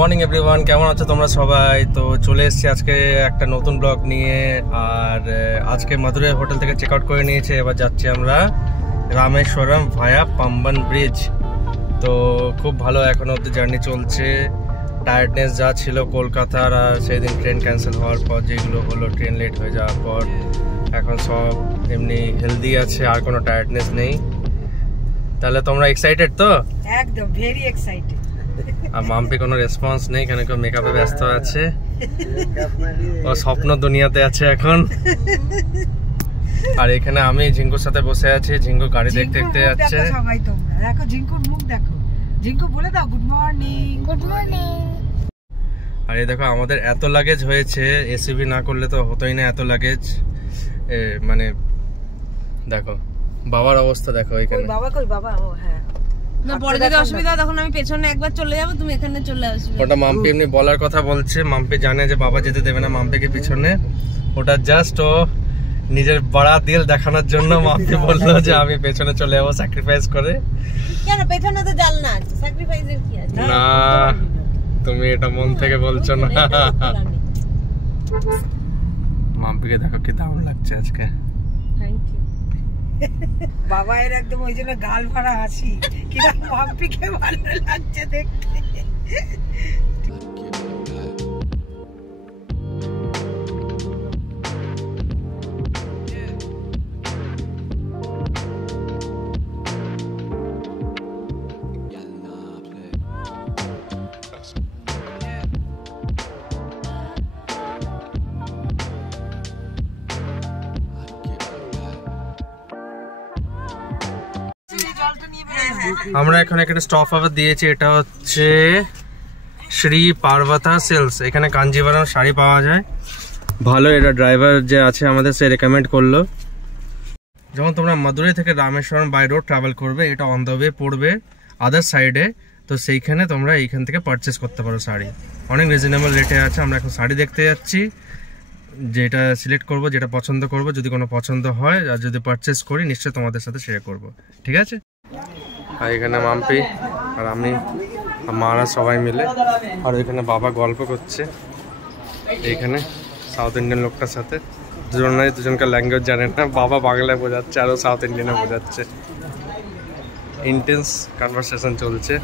Morning everyone, কেমন আছো তোমরা সবাই? তো চলে এসেছি আজকে একটা নতুন ব্লগ নিয়ে। আর আজকে মাদুরাই হোটেল থেকে চেক আউট করে নিয়েছে, এবার যাচ্ছি আমরা রামেশ্বরম ভায়া পাম্বন ব্রিজ। তো খুব ভালো এখনো অব্দি জার্নি চলছে। টায়ার্ডনেস যা ছিল কলকাতার আর সেই দিন ট্রেন ক্যান্সেল হওয়ার পর যেগুলো হলো, ট্রেন লেট হয়ে যাওয়ার পর, এখন সব এমনি হেলদি আছে, আর কোনো টায়ার্ডনেস নেই। তাহলে তোমরা এক্সাইটেড তো? একদম ভেরি এক্সাইটেড। আর মাম্পি কোনো রেসপন্স নেই, কেন কেউ মেকআপে ব্যস্ত আছে, ও স্বপ্ন দুনিয়াতে আছে এখন। আর এখানে আমি ঝিঙ্কুর সাথে বসে আছি, ঝিঙ্কু গাড়ি দেখতে দেখতে যাচ্ছে। সবাই তোমরা দেখো ঝিঙ্কুর মুখ দেখো, ঝিঙ্কু বলে দাও গুড মর্নিং। Good morning. আর এই দেখো আমাদের এত লাগেজ হয়েছে, এসইভি না করলে তো হতোই না এত লাগেজ। মানে দেখো বাবার অবস্থা দেখো এখানে। বাবা কই? বাবা ও হ্যাঁ না, পরে যদি অসুবিধা তখন আমি পেছনে একবার চলে যাব, তুমি এখানে চলে আসবে। ওটা মাম্পি এমনি বলার কথা বলছে, মাম্পি জানে যে বাবা যেতে দেবে না মাম্পিকে পিছনে। ওটা জাস্ট ও নিজের বড় দিল দেখানোর জন্য মাম্পি বললো যে আমি পেছনে চলে যাবো স্যাক্রিফাইস করে। কেন পেছনে তো জানলা আছে, স্যাক্রিফাইসের কি আছে? না তুমি এটা মন থেকে বলছো না। মাম্পিকে দেখো কি দারুণ লাগছে আজকে। Thank you. বাবা এর একদম ওই জন্য গাল ভরা হাসি, কিনা মাম্পিকে ভালো লাগছে দেখতে। আমরা এখন একটা স্টপ ওভার দিয়েছি, এটা হচ্ছে শ্রী পার্বতা সিল্কস। এখানে কাঞ্জিভারাম শাড়ি পাওয়া যায় ভালো। এটা ড্রাইভার যে আছে আমাদের, সে রেকমেন্ড করলো। যখন তোমরা মাদুরাই থেকে রামেশ্বরম বাই রোড ট্রাভেল করবে, এটা অন দ্য ওয়ে পড়বে আদার সাইডে, তো সেইখানে তোমরা এইখান থেকে পারচেস করতে পারো শাড়ি। অনেক রিজনেবল রেটে আছে। আমরা এখন শাড়ি দেখতে যাচ্ছি, যেটা সিলেক্ট করব, যেটা পছন্দ করব। যদি কোনো পছন্দ হয় আর যদি পারচেস করি নিশ্চয়ই তোমাদের সাথে শেয়ার করব, ঠিক আছে? আর এখানে মাম্পি আর আমি মারা সবাই মিলে, আর এখানে বাবা গল্প করছে এইখানে সাউথ ইন্ডিয়ান লোকটার সাথে। দুজনকার ল্যাঙ্গুয়েজ জানে না, বাবা বাংলায় বোঝাচ্ছে আর ও সাউথ ইন্ডিয়ানে বোঝাচ্ছে। ইন্টেন্স কনভারসেশন চলছে।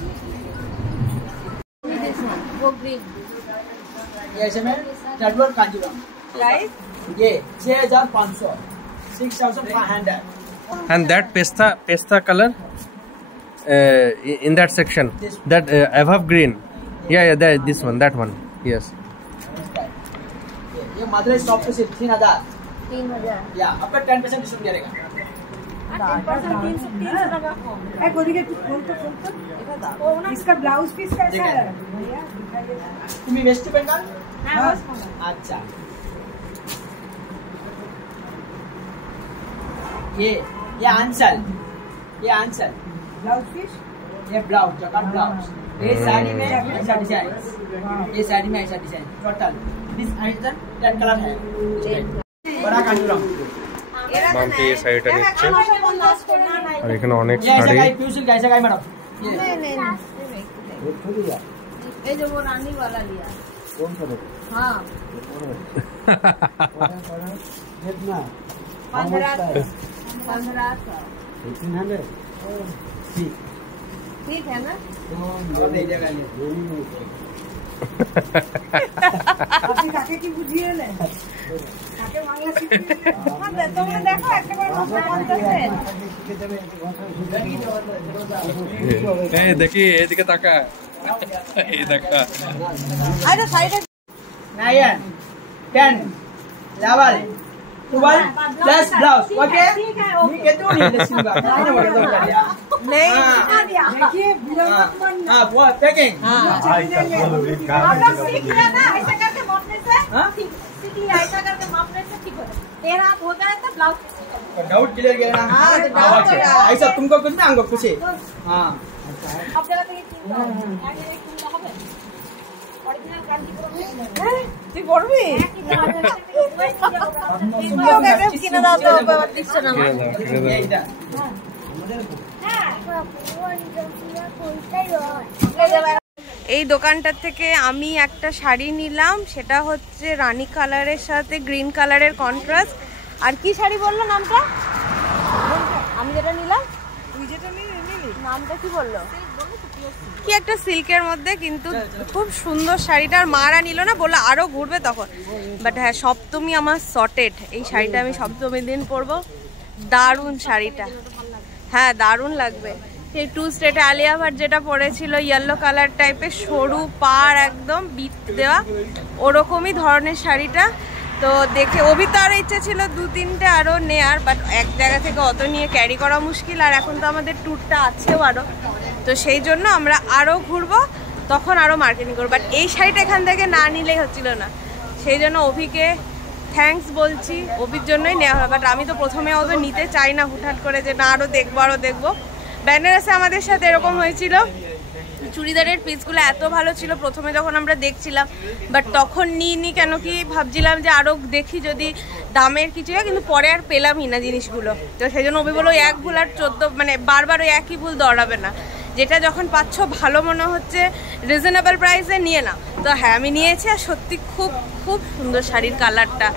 And that pesta color in that section, that above green, yeah, this one, that one, yes. ये मदुरई स्टॉप पे सिर्फ 3000 या आपका 10% डिस्काउंट मिलेगा। 10% लगा। ए गोदी के खोल तो इसका ब्लाउज पीस कैसा है भैया? तुम्ही वेस्ट बंगाल? हां अच्छा। ये आंचल ब्लाउज पीस, ये ब्लाउज जकार्ड ब्लाउज। ये साड़ी में ऐसा डिजाइन, ये साड़ी में ऐसा design total this item 10 colour है। बड़ा कांजीवरम মাম্পি এই শাড়িটা নিচ্ছে। আর এখানে অনেক শাড়ি। ऐसा गाय मैडम ये जो वो रानी वाला लिया कौन सा? हां कितना 1500 ठीक है ना? और दे देगा ये আপনি কাকে কি বুঝিয়ে এলেন? কাকে বাংলা শিখিয়ে এলেন? তোমরা দেখো একবার এই দেখি এদিকে তাকা, এই দেখা। আরে সাইডে 9 10 11 12 प्लस ब्लाउज ओके ठीक है ओके कहते हो नहीं लेसिंगा मैंने बोला तो कर दिया नहीं देखिए हां वो पैकिंग हम लोग सीख लिया ना, ऐसा करके मापने से सीख लिया, ऐसा करके मापने से ठीक होता है। तेरा हाथ हो जाए तो ब्लाउज डाउट क्लियर किया ना? हां ऐसा तुमको कुछ ना हमको कुछ हां अब जरा तो ये चिंता आगे एक चिंता হবে অরিজিনাল কাঞ্জিপুরম তুই পড়বি কিনে দাও তো বাবা দিচ্ছে না এইটা হ্যাঁ এই দোকানটার থেকে আমি একটা শাড়ি নিলাম, সেটা হচ্ছে রানী কালারের সাথে গ্রিন কালারের কন্ট্রাস্ট। আর কি শাড়ি বললো নামটা? আমি যেটা নিলাম, তুই যেটা নিলি নামটা কি বললো? কি একটা সিল্কের মধ্যে, কিন্তু খুব সুন্দর শাড়িটা। আর মারা নিল না, বললো আরো ঘুরবে তখন। বাট হ্যাঁ, সপ্তমী আমার সর্টেড, এই শাড়িটা আমি সপ্তমীর দিন পরবো। দারুণ শাড়িটা, হ্যাঁ দারুণ লাগবে। সেই 2 স্টেটে আলিয়া ভাট যেটা পরেছিল, ইয়েলো কালার টাইপের সরু পার একদম বিট দেওয়া, ওরকমই ধরনের শাড়িটা। তো দেখে অভি তো আরও ইচ্ছে ছিল 2-3টে আরও নেয়ার, বাট এক জায়গা থেকে অত নিয়ে ক্যারি করা মুশকিল। আর এখন তো আমাদের ট্যুরটা আছেও আরও, তো সেই জন্য আমরা আরও ঘুরবো, তখন আরও মার্কেটিং করবো। বাট এই শাড়িটা এখান থেকে না নিলেই হচ্ছিল না, সেই জন্য অভিকে থ্যাঙ্কস বলছি, অভির জন্যই নেওয়া হয়। বাট আমি তো প্রথমে অত নিতে চাই না হুটহাট করে, যে না আরও দেখবো। বেনারসে আমাদের সাথে এরকম হয়েছিল, চুড়িদারের পিসগুলো এত ভালো ছিল প্রথমে যখন আমরা দেখছিলাম, বাট তখন নিইনি, কেন কি ভাবছিলাম যে আরও দেখি যদি দামের কিছু হয়, কিন্তু পরে আর পেলামই না জিনিসগুলো। তো সেই জন্য অভি বললো এক ভুল আর 14 মানে বারবার ওই একই ভুল দৌড়াবে না, যেটা যখন পাচ্ছ ভালো মনে হচ্ছে রিজনেবল প্রাইসে নিয়ে না। তো হ্যাঁ আমি নিয়েছি, আর সত্যি খুব খুব সুন্দর শাড়ির কালারটা।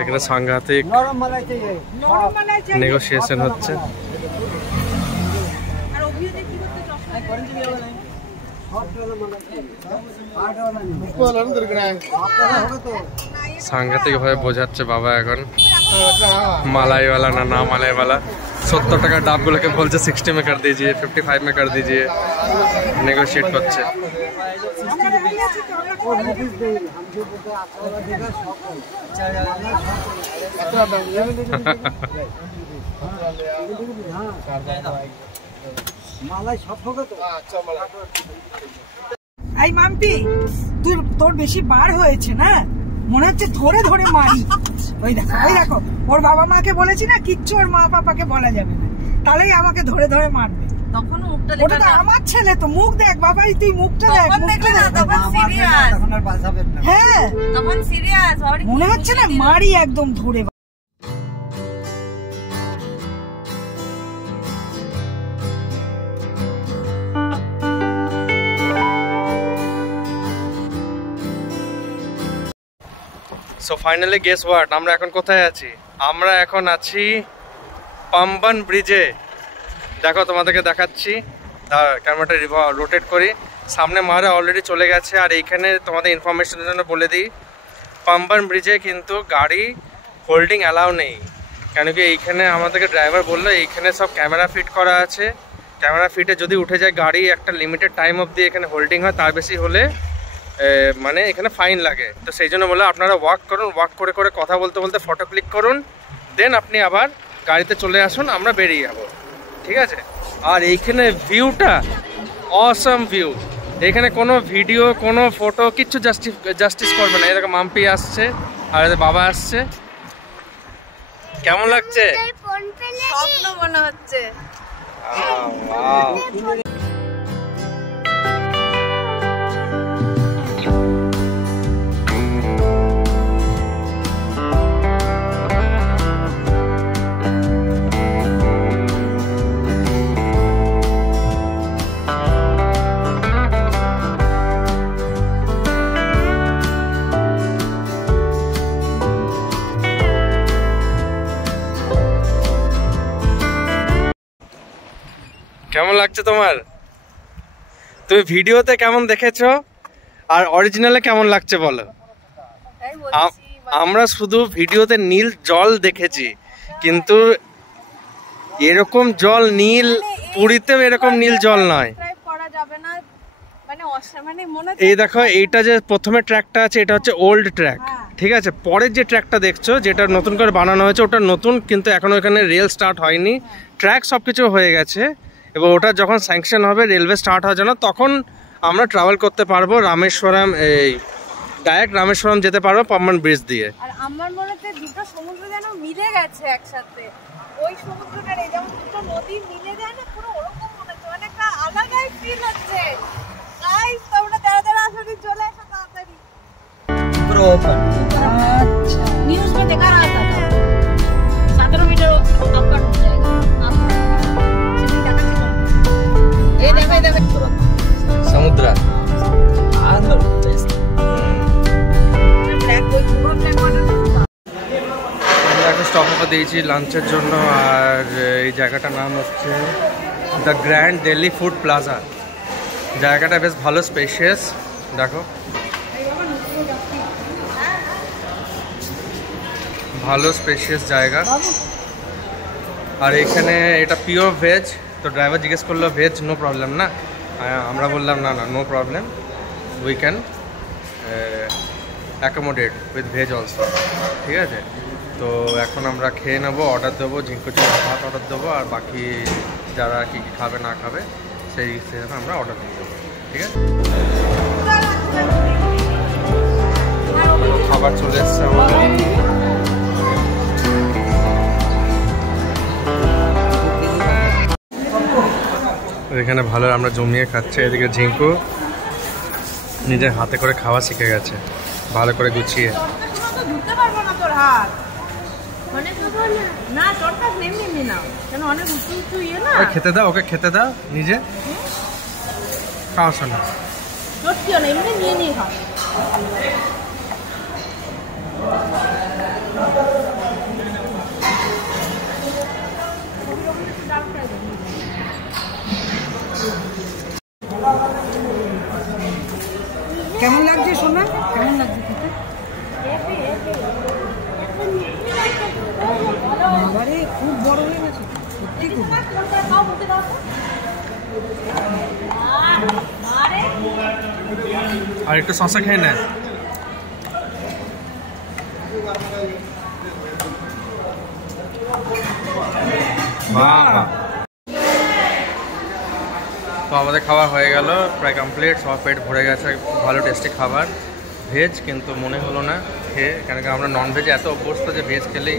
এখানে সাংঘাতিক নেগোসিয়েশন হচ্ছে। সাংঘাতিক ভাবে বোঝাচ্ছে বাবা এখন, মালাইওয়ালা না মালাইওয়ালা। 70 টাকার ডাবগুলোকে বলছে 60 में कर दीजिए, 55 में कर दीजिए, নেগোশিয়েট করছে। এই মাম্পি, তোর বেশি বার হয়েছে না, মনে হচ্ছে ধরে ধরে মারি। ওই দেখো ওর বাবা মাকে বলেছি না, কিচ্ছু ওর মা পাপাকে বলা যাবে না, তাহলেই আমাকে ধরে ধরে মারবে। তখন মুখটা ওটা তো আমার ছেলে, তো মুখ দেখ বাবাই, তুই মুখটা দেখ। তখন সিরিয়াস, হ্যাঁ তখন সিরিয়াস মনে হচ্ছে না, মারি একদম ধরে। সো ফাইনালি গেস হোয়াট, আমরা এখন কোথায় আছি? আমরা এখন আছি পাম্বান ব্রিজে। দেখো তোমাদেরকে দেখাচ্ছি, ক্যামেরাটা রোটেট করি। সামনে মারা অলরেডি চলে গেছে। আর এইখানে তোমাদের ইনফরমেশনের জন্য বলে দিই, পাম্বান ব্রিজে কিন্তু গাড়ি হোল্ডিং অ্যালাউ নেই, কেন কি এইখানে আমাদেরকে ড্রাইভার বললো এইখানে সব ক্যামেরা ফিট করা আছে, ক্যামেরা ফিটে যদি উঠে যায় গাড়ি একটা লিমিটেড টাইম অবধি এখানে হোল্ডিং হয়, তার বেশি হলে মানে এখানে ফাইন লাগে। তো সেই জন্য বলে আপনারা ওয়াক করুন, ওয়াক করে করে কথা বলতে বলতে ফটো ক্লিক করুন, দেন আপনি আবার গাড়িতে চলে আসুন, আমরা বেরিয়ে যাবো, ঠিক আছে? আর এইখানে ভিউটা অসম ভিউ, এখানে কোনো ভিডিও কোনো ফটো কিচ্ছু জাস্টিস করবে না। এরকম মাম্পি আসছে আর বাবা আসছে, কেমন লাগছে? স্বপ্ন মনে হচ্ছে। কেমন লাগছে তোমার? তুমি ভিডিওতে কেমন দেখেছো আর অরিজিনালে কেমন লাগছে বলো? আমরা শুধু ভিডিওতে নীল জল দেখেছি, কিন্তু এরকম জল নীল পুরীতেও এরকম নীল জল নয়। এই দেখো, এইটা যে প্রথমে ট্র্যাকটা আছে এটা হচ্ছে ওল্ড ট্র্যাক, ঠিক আছে? পরের যে ট্র্যাকটা দেখছো যেটা নতুন করে বানানো হয়েছে ওটা নতুন, কিন্তু এখনো এখানে রেল স্টার্ট হয়নি, ট্র্যাক সবকিছু হয়ে গেছে। এবং ওটা যখন স্যাংশন হবে, রেলওয়ে স্টার্ট হওয়ার জন্য, তখন আমরা ট্রাভেল করতে পারবো রামেশ্বরম, এই ডাইরেক্ট রামেশ্বরম যেতে পারবো পাম্বান ব্রিজ দিয়ে। আর আমার মনে হচ্ছে দুটো সমুদ্র যেন মিলে গেছে একসাথে, ওই সমুদ্রটার এই যেমন দুটো নদী মিলে যায় না, পুরো ওরকম মনে হচ্ছে, মানে একটা আলাদাই ফিল হচ্ছে। গাইস তোমরা তাড়াতাড়ি আসলে চলে এসো তাড়াতাড়ি। পুরো ওপেন। আচ্ছা, न्यूज में दिखा रहा था 17 मीटर आपका टूट जाएगा। ये देखो দিয়েছি লাঞ্চের জন্য। আর এই জায়গাটার নাম হচ্ছে the grand Delhi food plaza. জায়গাটা বেশ ভালো, স্পেশিয়াস, দেখো ভালো স্পেশিয়াস জায়গা। আর এখানে এটা পিওর ভেজ, তো ড্রাইভার জিজ্ঞেস করলো ভেজ নো প্রবলেম না, আমরা বললাম না না no problem, we can accommodate with veg also, ঠিক আছে। তো এখন আমরা খেয়ে নেবো, অর্ডার দেবো, ঝিঙ্কু ছোলা ভাত অর্ডার দেবো, আর বাকি যারা কী কী খাবে না খাবে সেই হিসেবে আমরা অর্ডার দিয়ে দেবো, ঠিক আছে। খাবার চলে এসছে আমাদের। এখানে ভালো আমরা জমিয়ে খাচ্ছি। এদিকে ঝিঙ্কু নিজের হাতে করে খাওয়া শিখে গেছে, ভালো করে গুছিয়ে। ধুতে পারবো না তোর হাত, না চটকাস এমনি না, কেন অনেক উঁচু উঁচু ইয়ে না। খেতে দাও, ওকে খেতে দাও, নিজে খাও শোনা, চটকিও না, এমনি নিয়ে নিয়ে খাও। কেমন লাগছে সোনা, কেমন লাগছে খেতে? বাবারে খুব বড় হয়ে গেছে সত্যি খুব। আর একটু শসা খেয়ে নেয়। তো আমাদের খাওয়া হয়ে গেল, প্রায় কমপ্লিট, সব পেট ভরে গেছে, ভালো টেস্টি খাবার ভেজ, কিন্তু মনে হলো না খেয়ে, কেন কি আমরা নন ভেজে এত অভ্যস্ত যে ভেজ খেলেই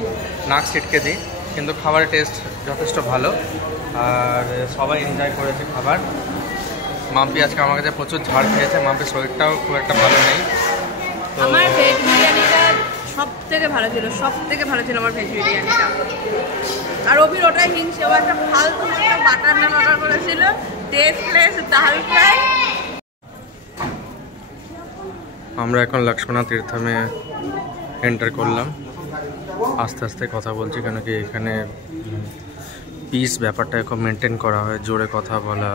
নাক ছিটকে দিই, কিন্তু খাবারের টেস্ট যথেষ্ট ভালো আর সবাই এনজয় করেছে খাবার। মাম্পি আজকে আমার কাছে প্রচুর ঝাড় খেয়েছে, মাম্পির শরীরটাও খুব একটা ভালো নেই। তো আমার ভেজ বিরিয়ানিটা সব থেকে ভালো ছিল, সব থেকে ভালো ছিল আমার ভেজ বিরিয়ানিটা। আর অভির ওটাই হিংসে, ও একটা ফালতু একটা বাটার নান অর্ডার করেছিল, টেস্টলেস ডাল ফ্রাই। আমরা এখন লক্ষ্মণা তীর্থমে এন্টার করলাম, আস্তে আস্তে কথা বলছি, কেন কি এখানে পিস ব্যাপারটা এখন মেনটেন করা হয়, জোরে কথা বলা,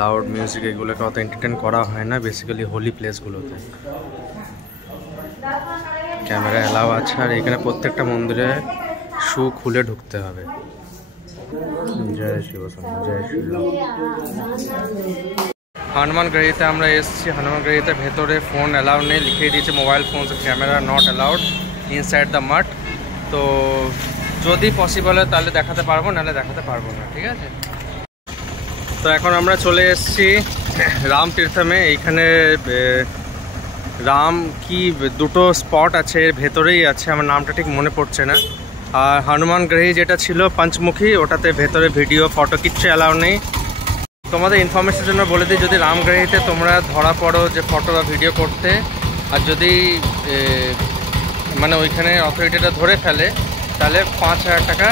লাউড মিউজিক এগুলোকে অত এন্টারটেন করা হয় না বেসিক্যালি হোলি প্লেসগুলোতে। ক্যামেরা অ্যালাউ আছে, আর এখানে প্রত্যেকটা মন্দিরে শু খুলে ঢুকতে হবে। জয় শিবশম্ভু, জয় শ্রীরাম। হনুমানগড়িতে আমরা এসেছি, হনুমানগড়িতে ভেতরে ফোন অ্যালাউ নেই, লিখিয়ে দিয়েছে mobile phone camera not allowed inside the মাঠ। তো যদি পসিবল হয় তাহলে দেখাতে পারবো, নাহলে দেখাতে পারবো না, ঠিক আছে। তো এখন আমরা চলে এসেছি রাম তীর্থমে। এইখানে রাম কি দুটো স্পট আছে, এর ভেতরেই আছে, আমার নামটা ঠিক মনে পড়ছে না। আর হনুমানগড়ি যেটা ছিল পঞ্চমুখী, ওটাতে ভেতরে ভিডিও ফটো কিচ্ছু অ্যালাউ নেই। তোমাদের ইনফরমেশনের জন্য বলে দিই, যদি রামগড়িতে তোমরা ধরা পড়ো যে ফটো বা ভিডিও করতে, আর যদি মানে ওইখানে অথরিটিটা ধরে ফেলে, তাহলে 5,000 টাকা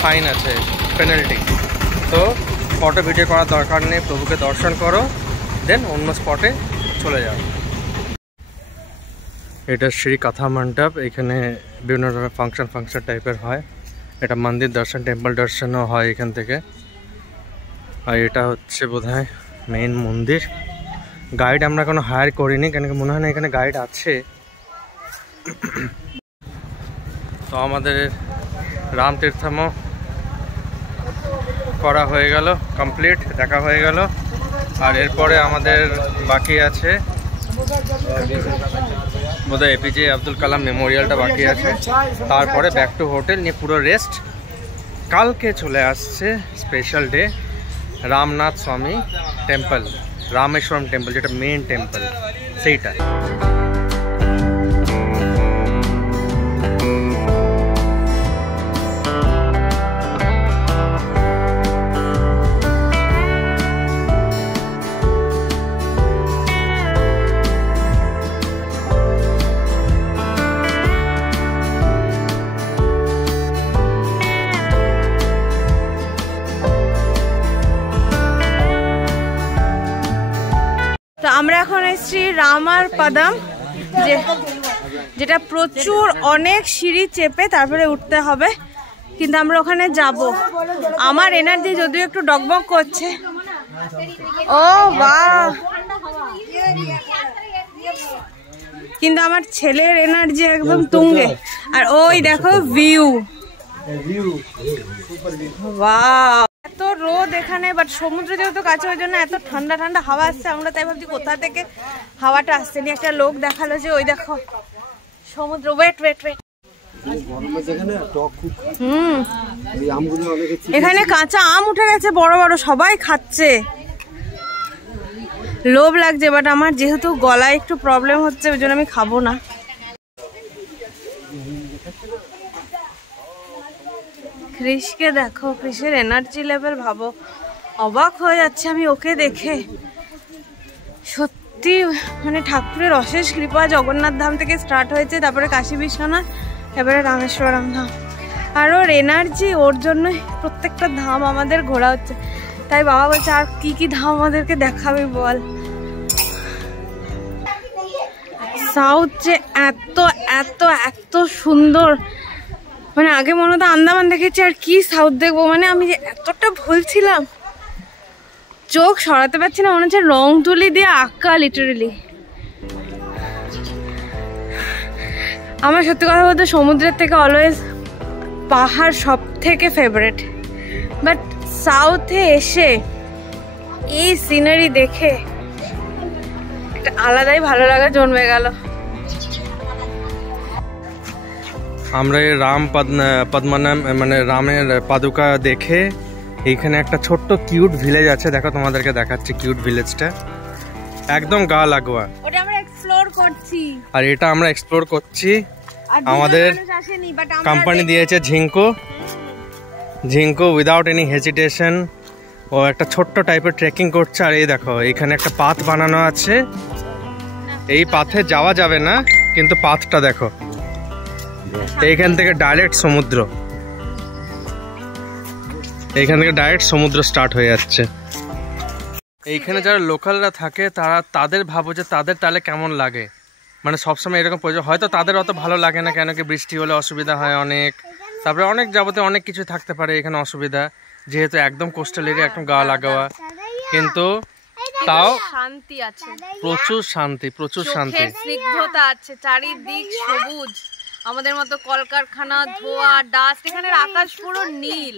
ফাইন আছে, পেনাল্টি। তো ফটো ভিডিও করার দরকার নেই, প্রভুকে দর্শন করো, দেন অন্য স্পটে চলে যাও। এটা শ্রী কথা মণ্ডপ, এখানে বিভিন্ন ধরনের ফাংশন টাইপের হয়। এটা মন্দির দর্শন, টেম্পল দর্শনও হয় এখান থেকে। আর এটা হচ্ছে বোধহয় মেইন মন্দির। গাইড আমরা কোনো হায়ার করিনি, কেন কি মনে হয় না এখানে গাইড আছে। তো আমাদের রাম তীর্থমও করা হয়ে গেল, কমপ্লিট, দেখা হয়ে গেল। আর এরপরে আমাদের বাকি আছে বোধহয় এপিজে আব্দুল কালাম মেমোরিয়ালটা বাকি আছে, তারপরে ব্যাক টু হোটেল নিয়ে পুরো রেস্ট। কালকে চলে আসছে স্পেশাল ডে, রামনাথ স্বামী টেম্পল, রামেশ্বরম টেম্পল, যেটা মেন টেম্পল সেইটা। তো আমরা এখন এসেছি রামার পাদাম, যেটা প্রচুর অনেক সিঁড়ি চেপে তারপরে উঠতে হবে। কিন্তু আমরা ওখানে যাব। আমার এনার্জি যদিও একটু ডগবগ করছে। ও বাহ, কিন্তু আমার ছেলের এনার্জি একদম তুঙ্গে। আর ওই দেখো ভিউ, বাহ, এত রোদ এখানে, বাট সমুদ্র যেহেতু কাছে ওই জন্য এত ঠান্ডা ঠান্ডা হাওয়া আসছে। আমরা তাই ভাবছি কোথা থেকে হাওয়াটা আসছে। নি একটা লোক দেখালো যে ওই দেখো সমুদ্র। ওয়েট ওয়েট ওয়েট, এখানে কাঁচা আম উঠে গেছে বড় বড়, সবাই খাচ্ছে। লোভ লাগছে, বাট আমার যেহেতু গলায় একটু প্রবলেম হচ্ছে ওই জন্য আমি খাবো না। ক্রিশকে দেখো, ক্রিশের এনার্জি লেভেল ভাবো, অবাক হয়ে যাচ্ছে আমি ওকে দেখে। সত্যি মানে ঠাকুরের অশেষ কৃপা। জগন্নাথ ধাম থেকে স্টার্ট হয়েছে, তারপরে কাশী বিশ্বনাথ, এবারে রামেশ্বরম ধাম। আর ওর এনার্জি, ওর জন্যই প্রত্যেকটা ধাম আমাদের ঘোরা হচ্ছে। তাই বাবা বলছে আর কি কি ধাম আমাদেরকে দেখাবে বল। সাউথ যে এত এত এত সুন্দর, মানে আগে মনে হতো আন্দামান দেখেছি আর কি সাউথ দেখবো। মানে আমি যে এতটা ভুলছিলাম, চোখ সরাতে পারছি না, মনে হচ্ছে রং তুলি দিয়ে আঁকা লিটারেলি। আমার সত্যি কথা বলতে সমুদ্রের থেকে অলওয়েজ পাহাড় সব থেকে ফেভারিট, বাট সাউথে এসে এই সিনারি দেখে একটা আলাদাই ভালো লাগা জন্মে গেল। আমরা এই রাম পদ্মনাম মানে রামের পাদুকা দেখে এইখানে একটা ছোট্ট কিউট ভিলেজ আছে, দেখো তোমাদেরকে দেখাচ্ছি কিউট ভিলেজটা, একদম গা লাগোয়া। ওটা আমরা এক্সপ্লোর করছি, আর এটা আমরা এক্সপ্লোর করছি। আমাদের কোম্পানি দিয়েছে ঝিঙ্কো, ঝিঙ্কো উইদাউট এনি হেজিটেশন ও একটা ছোট্ট টাইপের ট্রেকিং করছে। আর এই দেখো এখানে একটা পাথ বানানো আছে, এই পাথে যাওয়া যাবে না কিন্তু পাথটা দেখো, এইখান থেকে ডাইরেক্ট সমুদ্র, এইখান থেকে ডাইরেক্ট সমুদ্র স্টার্ট হয়ে যাচ্ছে। এইখানে যারা লোকালরা থাকে তাদের ভাবো যে তাদের তাহলে কেমন লাগে, মানে সবসময় এরকম প্রয়োজন। হয়তো তাদের অত ভালো লাগে না, কেন কি বৃষ্টি হলে অসুবিধা হয় অনেক, তারপরে অনেক যাবতীয় অনেক কিছু থাকতে পারে এখানে অসুবিধা, যেহেতু একদম কোস্টাল এরিয়া, একদম গা লাগাওয়া, কিন্তু তাও শান্তি আছে, প্রচুর শান্তি, প্রচুর শান্তি, স্নিগ্ধতা আছে, চারিদিক সবুজ। আমাদের মতো কলকারখানা, ধোয়া, ডাস্ট, এখানের আকাশ পুরো নীল।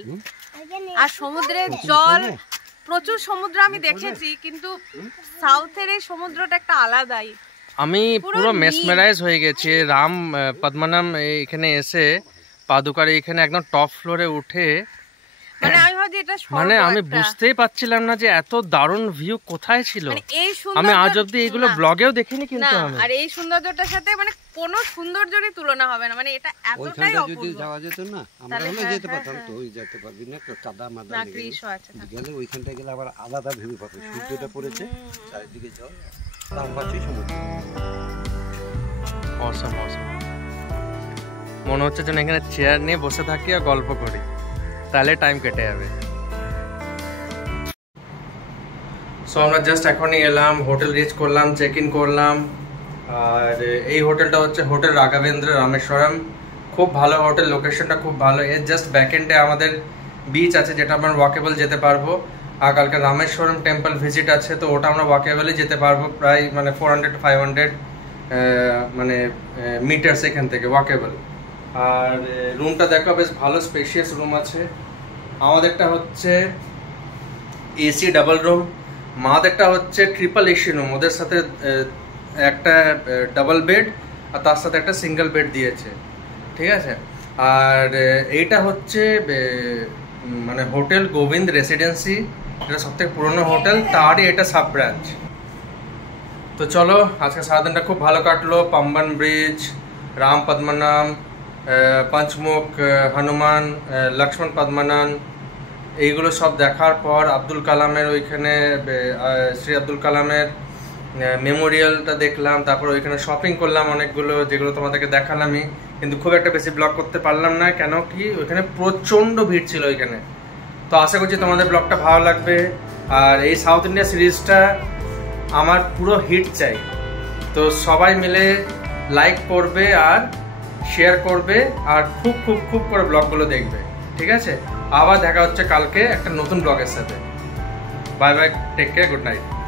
আর সমুদ্রের জল, প্রচুর সমুদ্র আমি দেখেছি, কিন্তু সাউথের এই সমুদ্রটা একটা আলাদাই। আমি পুরো মেসমেরাইজ হয়ে গেছি রাম পদ্মনাম এখানে এসে, পাদুকার এখানে একদম টপ ফ্লোরে উঠে। মানে আমি ভাবছি এটা স্বর্গ, মানে আমি বুঝতেই পারছিলাম না যে এত দারুণ ভিউ কোথায় ছিল। আমি আজ অব্দি এইগুলো ব্লগেও দেখিনি, কিন্তু আর এই সৌন্দর্যটার সাথে মানে কোনো সৌন্দর্যেরই তুলনা হবে না। মানে এটা এতটাই অপূর্ব। যদি যাওয়া যেত না, আমরা হলে যেতে পারতাম, তো ওই যেতে পারবি না, তো কাদা মাদা গেলে ওইখানটায় গেলে আবার আলাদা ভিউ পাবে। সূর্যটা পড়েছে, চারিদিকে জল, তার পাশেই সমুদ্র। অসম অসম, মনে হচ্ছে যেন এখানে চেয়ার নিয়ে বসে থাকি আর গল্প করি, তাহলে টাইম কেটে যাবে। সো আমরা জাস্ট এখনই এলাম, হোটেল রিচ করলাম, চেক ইন করলাম। আর এই হোটেলটা হচ্ছে হোটেল রাঘবেন্দ্র রামেশ্বরম, খুব ভালো হোটেল, লোকেশনটা খুব ভালো। এর জাস্ট ব্যাকএন্ডে আমাদের বিচ আছে, যেটা আমরা ওয়াকেবল যেতে পারবো। আর কালকে রামেশ্বরম টেম্পল ভিজিট আছে, তো ওটা আমরা ওয়াকেবলই যেতে পারবো, প্রায় মানে 400 to 500 মানে মিটার্স এখান থেকে ওয়াকেবল। আর রুমটা দেখো বেশ ভালো স্পেশিয়াস রুম আছে। আমাদেরটা হচ্ছে এসি ডাবল রুম, মাদেরটা হচ্ছে ট্রিপল এসি রুম, ওদের সাথে একটা ডাবল বেড আর তার সাথে একটা সিঙ্গেল বেড দিয়েছে, ঠিক আছে। আর এইটা হচ্ছে মানে হোটেল গোবিন্দ রেসিডেন্সি, এটা সবথেকে পুরনো হোটেল, তারই এটা সাব ব্রাঞ্চ। তো চলো, আজকে সারাদিনটা খুব ভালো কাটলো। পাম্বান ব্রিজ, রাম পদ্মনাম, পঞ্চমুখ হনুমান, লক্ষ্মণ পদ্মনান, এইগুলো সব দেখার পর আব্দুল কালামের ওইখানে শ্রী আব্দুল কালামের মেমোরিয়ালটা দেখলাম, তারপর ওইখানে শপিং করলাম অনেকগুলো, যেগুলো তোমাদেরকে দেখালামই, কিন্তু খুব একটা বেশি ব্লগ করতে পারলাম না, কেন কি ওইখানে প্রচণ্ড ভিড় ছিল ওইখানে। তো আশা করছি তোমাদের ব্লগটা ভালো লাগবে। আর এই সাউথ ইন্ডিয়া সিরিজটা আমার পুরো হিট চাই, তো সবাই মিলে লাইক করবে আর শেয়ার করবে আর খুব খুব খুব করে ব্লগগুলো দেখবে, ঠিক ঠিক আছে? আবার দেখা হচ্ছে কালকে একটা নতুন ব্লগের সাথে। Bye bye, take care, good night.